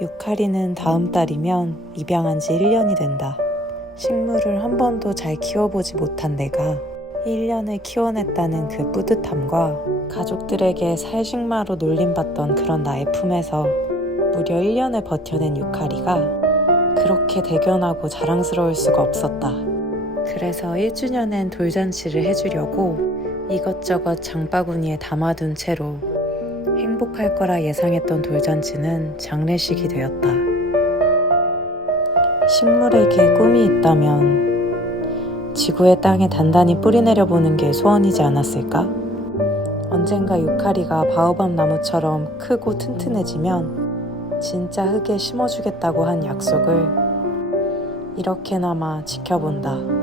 유카리는 다음 달이면 입양한 지 1년이 된다. 식물을 한 번도 잘 키워보지 못한 내가 1년을 키워냈다는 그 뿌듯함과 가족들에게 살식마로 놀림받던 그런 나의 품에서 무려 1년을 버텨낸 유카리가 그렇게 대견하고 자랑스러울 수가 없었다. 그래서 1주년엔 돌잔치를 해주려고 이것저것 장바구니에 담아둔 채로 행복할 거라 예상했던 돌잔치는 장례식이 되었다. 식물에게 꿈이 있다면 지구의 땅에 단단히 뿌리내려 보는 게 소원이지 않았을까? 언젠가 유카리가 바오밤 나무처럼 크고 튼튼해지면 진짜 흙에 심어주겠다고 한 약속을 이렇게나마 지켜본다.